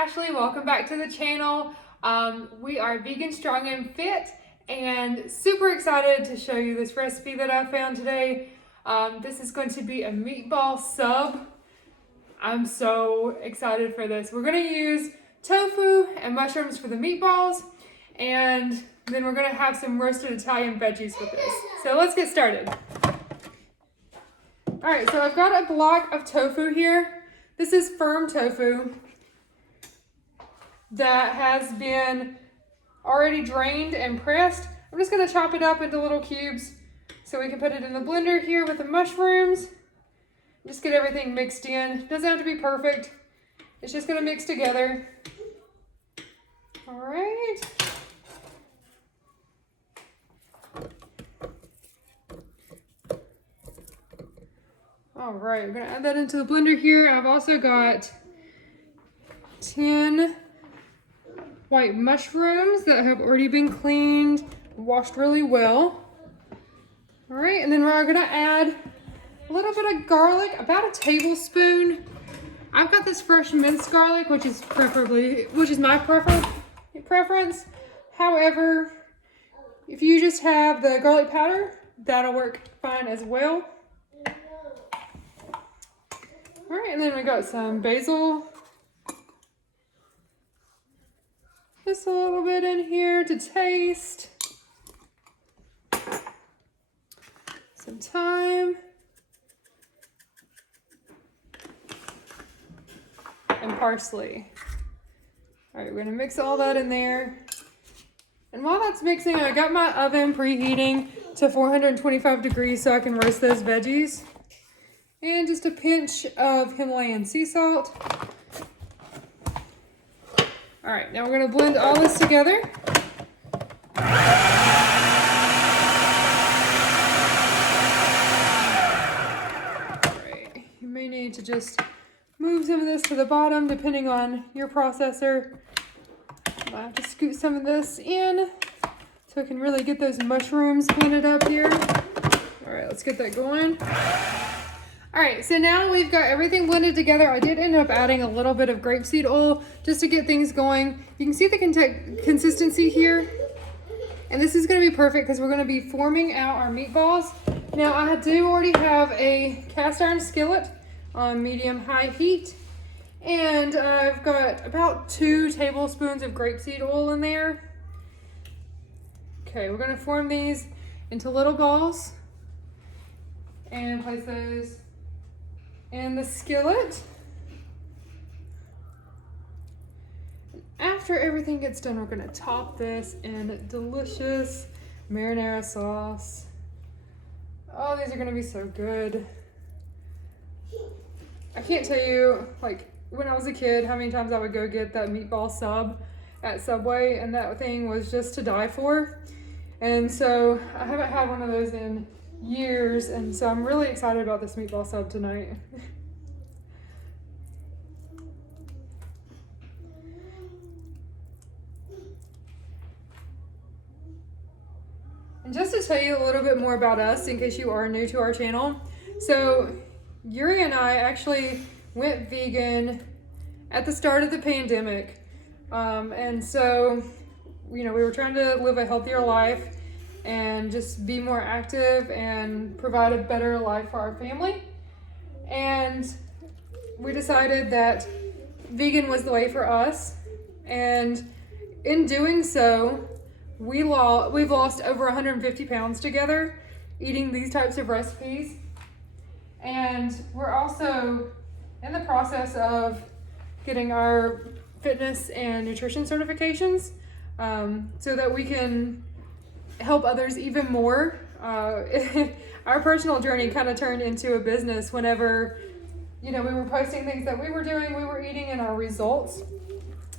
Ashley. Welcome back to the channel. We are vegan, strong, and fit, and super excited to show you this recipe that I found today. This is going to be a meatball sub. I'm so excited for this. We're going to use tofu and mushrooms for the meatballs, and then we're going to have some roasted Italian veggies with this. So let's get started. All right, so I've got a block of tofu here. This is firm tofu that has been already drained and pressed. I'm just gonna chop it up into little cubes so we can put it in the blender here with the mushrooms. Just get everything mixed in. Doesn't have to be perfect. It's just gonna mix together. All right. All right, we're gonna add that into the blender here. I've also got 10 white mushrooms that have already been cleaned, washed really well. All right, and then we're gonna add a little bit of garlic, about a tablespoon. I've got this fresh minced garlic, which is my preference. However, if you just have the garlic powder, that'll work fine as well. All right, and then we got some basil. Just a little bit in here to taste. Some thyme. And parsley. All right, we're gonna mix all that in there. And while that's mixing, I got my oven preheating to 425 degrees so I can roast those veggies. And just a pinch of Himalayan sea salt. All right, now we're gonna blend all this together. All right, you may need to just move some of this to the bottom depending on your processor. I have to scoot some of this in so I can really get those mushrooms painted up here. All right, let's get that going. All right, so now we've got everything blended together. I did end up adding a little bit of grapeseed oil just to get things going. You can see the consistency here. And this is gonna be perfect because we're gonna be forming out our meatballs. Now I do already have a cast iron skillet on medium-high heat. And I've got about 2 tablespoons of grapeseed oil in there. Okay, we're gonna form these into little balls and place those in the skillet. After everything gets done, we're gonna top this in delicious marinara sauce. Oh, these are gonna be so good. I can't tell you, like, when I was a kid, how many times I would go get that meatball sub at Subway, and that thing was just to die for. And so I haven't had one of those in years, and so I'm really excited about this meatball sub tonight. And just to tell you a little bit more about us, in case you are new to our channel, so Yuri and I actually went vegan at the start of the pandemic, and so we were trying to live a healthier life and just be more active and provide a better life for our family. And we decided that vegan was the way for us. And in doing so, we've lost over 150 pounds together eating these types of recipes. And we're also in the process of getting our fitness and nutrition certifications so that we can help others even more. Our personal journey kind of turned into a business whenever, we were posting things that we were doing, we were eating, and our results.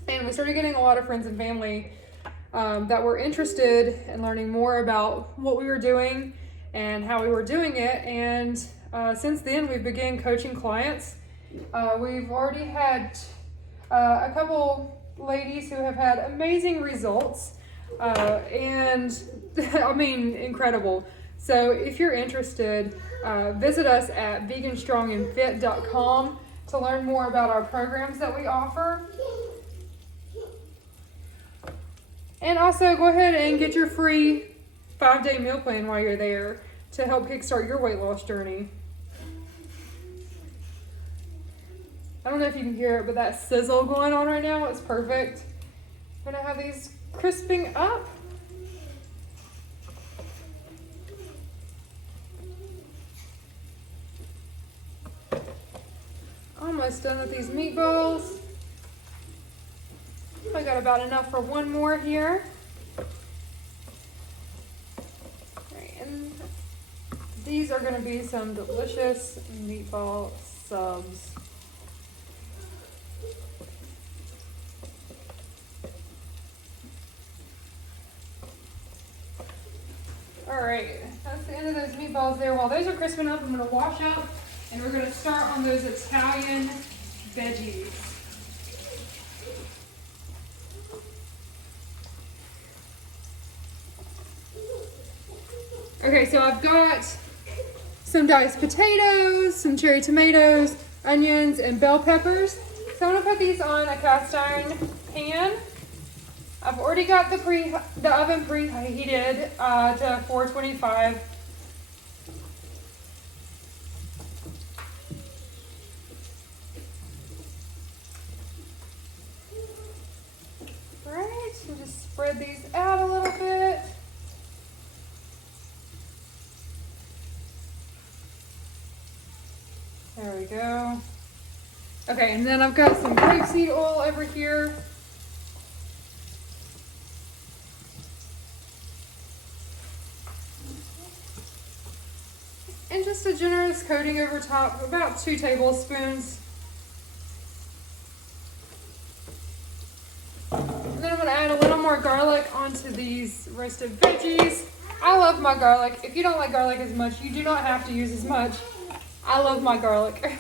And we started getting a lot of friends and family that were interested in learning more about what we were doing and how we were doing it. And since then, we began coaching clients. We've already had a couple ladies who have had amazing results. And I mean, incredible. So if you're interested, visit us at veganstrongandfit.com to learn more about our programs that we offer. And also go ahead and get your free 5-day meal plan while you're there to help kickstart your weight loss journey. I don't know if you can hear it, but that sizzle going on right now, it's perfect. I'm gonna have these crisping up. Almost done with these meatballs. I got about enough for one more here. Right, and these are gonna be some delicious meatball subs. All right, that's the end of those meatballs there. While those are crisping up, I'm gonna wash up and we're gonna start on those Italian veggies. Okay, so I've got some diced potatoes, some cherry tomatoes, onions, and bell peppers. So I'm gonna put these on a cast iron pan. I've already got the oven preheated to 425. All right, we'll just spread these out a little bit. There we go. Okay, and then I've got some grapeseed oil over here. And just a generous coating over top, about 2 tablespoons. And then I'm gonna add a little more garlic onto these roasted veggies. I love my garlic. If you don't like garlic as much, you do not have to use as much. I love my garlic.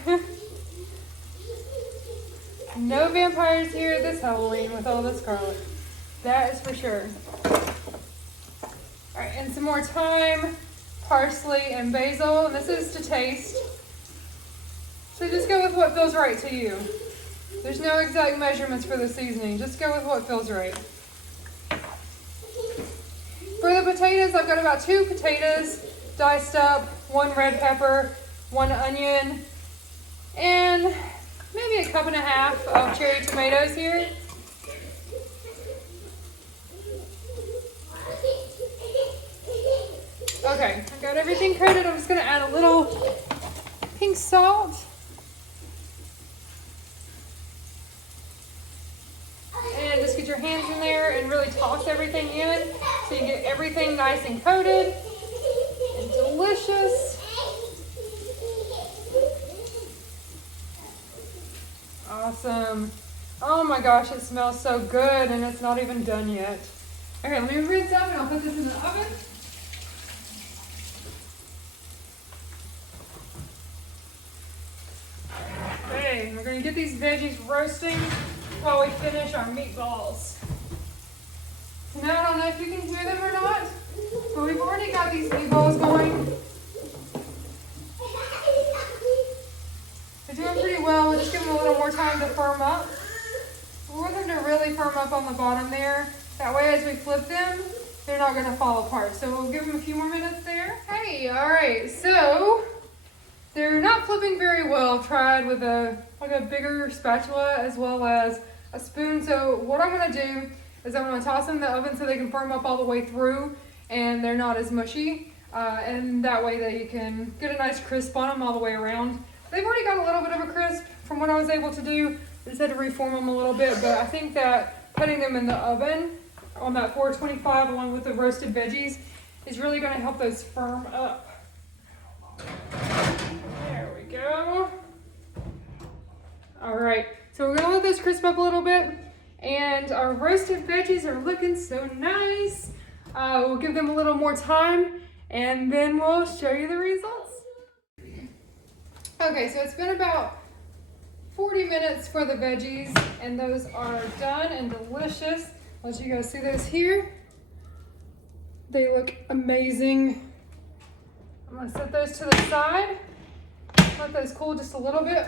No vampires here this Halloween with all this garlic. That is for sure. All right, and some more thyme, parsley, and basil. And this is to taste. So just go with what feels right to you. There's no exact measurements for the seasoning. Just go with what feels right. For the potatoes, I've got about 2 potatoes diced up, 1 red pepper, 1 onion, and maybe a 1.5 cups of cherry tomatoes here. Okay, I've got everything coated. I'm just gonna add a little pink salt. And just get your hands in there and really toss everything in so you get everything nice and coated and delicious. Awesome. Oh my gosh, it smells so good and it's not even done yet. Okay, let me rinse up and I'll put this in the oven. Okay, we're gonna get these veggies roasting while we finish our meatballs. So now I don't know if you can hear them or not, but we've already got these meatballs going. They're doing pretty well. We'll just give them a little more time to firm up. We want them to really firm up on the bottom there. That way as we flip them, they're not gonna fall apart. So we'll give them a few more minutes there. Hey, all right, so they're not flipping very well. I've tried with a bigger spatula as well as a spoon. So what I'm gonna do is I'm gonna toss them in the oven so they can firm up all the way through and they're not as mushy. And that way that you can get a nice crisp on them all the way around. They've already got a little bit of a crisp from what I was able to do. I just had to reform them a little bit, but I think that putting them in the oven on that 425 along with the roasted veggies is really gonna help those firm up. There we go. All right, so we're gonna let those crisp up a little bit, and our roasted veggies are looking so nice. We'll give them a little more time, and then we'll show you the results. Okay, so it's been about 40 minutes for the veggies, and those are done and delicious. I'll let you guys see those here. They look amazing. I'm gonna set those to the side, let those cool just a little bit.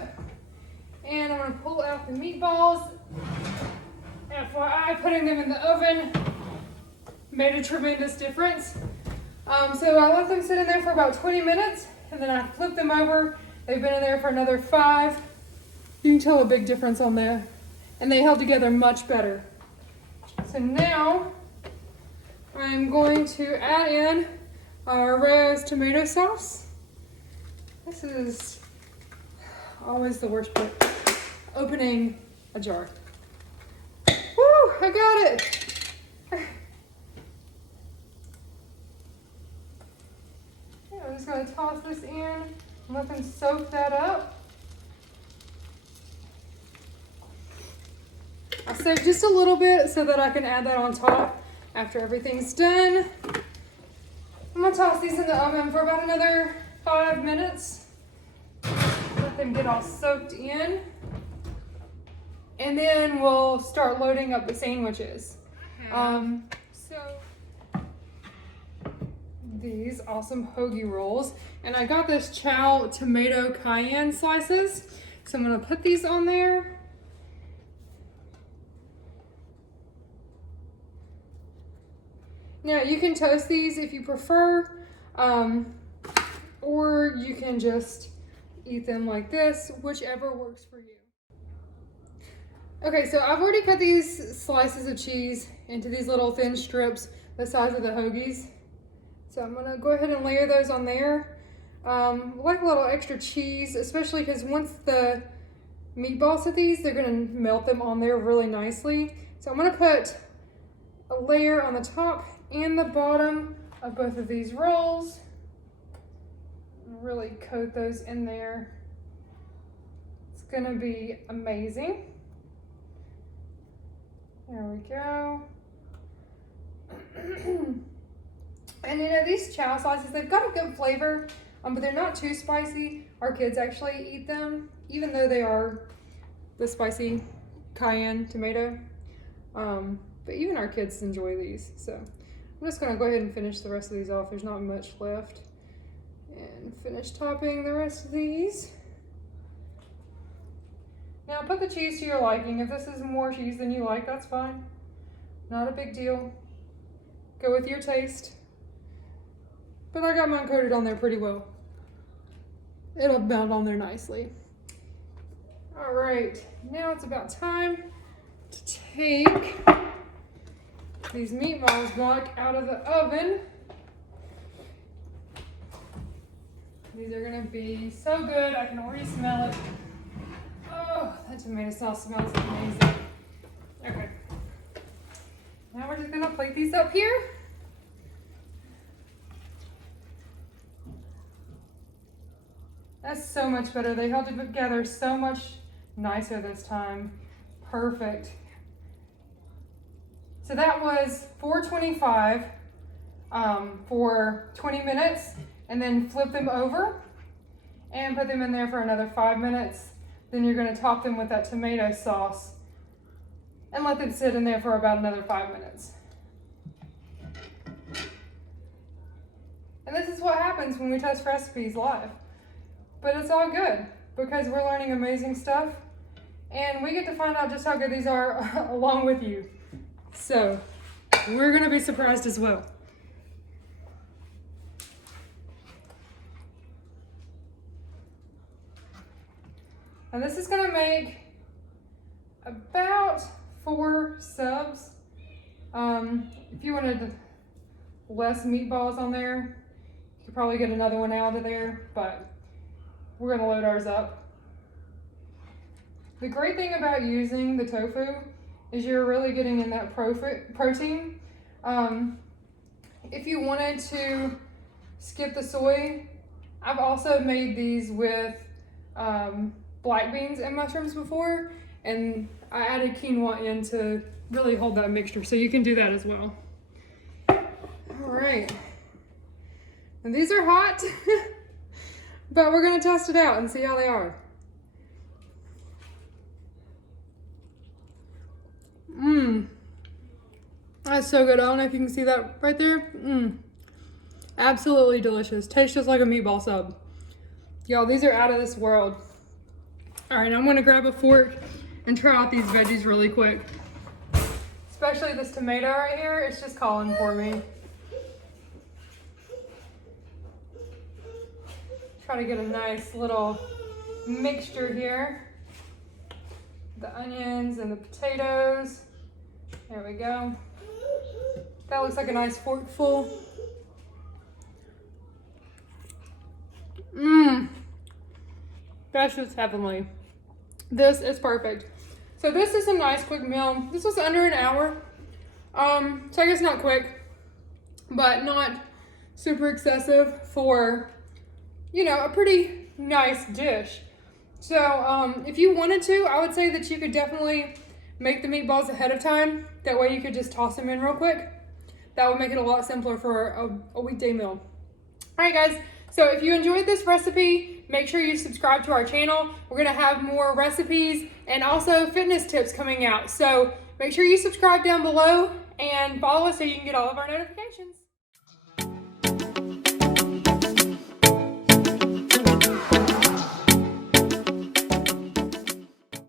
And I'm gonna pull out the meatballs. FYI, putting them in the oven made a tremendous difference. So I let them sit in there for about 20 minutes and then I flipped them over. They've been in there for another 5. You can tell a big difference on there. And they held together much better. So now I'm going to add in our rose tomato sauce. This is always the worst part, opening a jar. Woo, I got it. I'm just going to toss this in and let them soak that up. I'll soak just a little bit so that I can add that on top after everything's done. I'm going to toss these in the oven for about another 5 minutes. Let them get all soaked in. And then we'll start loading up the sandwiches. These awesome Hoagie Rolls. And I got this Chao Tomato cayenne slices. So I'm going to put these on there. Now you can toast these if you prefer, or you can just eat them like this, whichever works for you. Okay, so I've already cut these slices of cheese into these little thin strips the size of the hoagies. So I'm gonna go ahead and layer those on there. Like a little extra cheese, especially because once the meatballs hit these, they're gonna melt them on there really nicely. So I'm gonna put a layer on the top and the bottom of both of these rolls. Really coat those in there. It's gonna be amazing. There we go. And you know, these Chao slices, they've got a good flavor, but they're not too spicy. Our kids actually eat them, even though they are the spicy cayenne tomato. But even our kids enjoy these. So I'm just gonna go ahead and finish the rest of these off. There's not much left. And finish topping the rest of these. Now put the cheese to your liking. If this is more cheese than you like, that's fine. Not a big deal. Go with your taste. But I got mine coated on there pretty well. It'll melt on there nicely. All right, now it's about time to take these meatballs back out of the oven. These are gonna be so good, I can already smell it. Oh, that tomato sauce smells amazing. Okay, now we're just gonna plate these up here. That's so much better. They held together so much nicer this time. Perfect. So that was $4.25 for 20 minutes, and then flip them over and put them in there for another 5 minutes. Then you're gonna top them with that tomato sauce and let them sit in there for about another 5 minutes. And this is what happens when we test recipes live. But it's all good because we're learning amazing stuff and we get to find out just how good these are along with you. So we're gonna be surprised as well. And this is gonna make about 4 subs. If you wanted less meatballs on there, you could probably get another one out of there, but we're gonna load ours up. The great thing about using the tofu is you're really getting in that protein. If you wanted to skip the soy, I've also made these with black beans and mushrooms before, and I added quinoa in to really hold that mixture, so you can do that as well. All right, and these are hot. But we're gonna test it out and see how they are. That's so good. I don't know if you can see that right there. Absolutely delicious. Tastes just like a meatball sub. Y'all, these are out of this world. All right, I'm gonna grab a fork and try out these veggies really quick. especially this tomato right here, it's just calling for me. Try to get a nice little mixture here. The onions and the potatoes. There we go. That looks like a nice forkful. Mmm. That's just heavenly. This is perfect. So this is a nice quick meal. This was under an hour. So I guess not quick, but not super excessive for, you know, a pretty nice dish. So if you wanted to, I would say that you could definitely make the meatballs ahead of time. That way you could just toss them in real quick. That would make it a lot simpler for a weekday meal. All right, guys. So if you enjoyed this recipe, make sure you subscribe to our channel. We're gonna have more recipes and also fitness tips coming out. So make sure you subscribe down below and follow us so you can get all of our notifications.